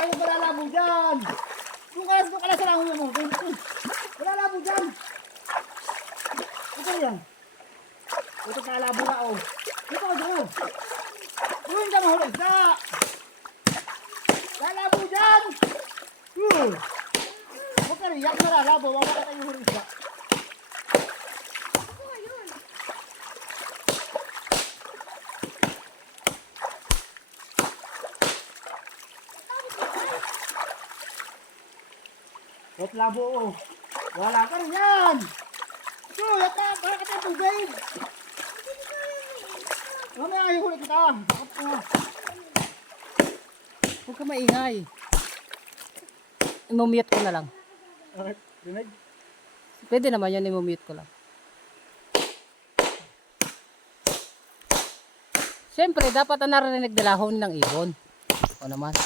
tayo malalabo dyan. Doon ka na sa langon mo. Malalabo dyan. Ito yan. Ito kalabo na oh. Ito doon. Doon ka mahuli isda. Lalabo dyan. Huwag ka riyak na lalabo. Huwag ka tayo huli isda. Huwag labo oh. Wala ka rin yan. Ito, yata. Baka ka tayo tubig. Mamaya ayaw huli kita. Huwag ka maingay. I-mute ko na lang. Okay, dinig. Pwede naman yan, i-mute ko lang. Siyempre, dapat na narinig nila hon ng ibon. O naman.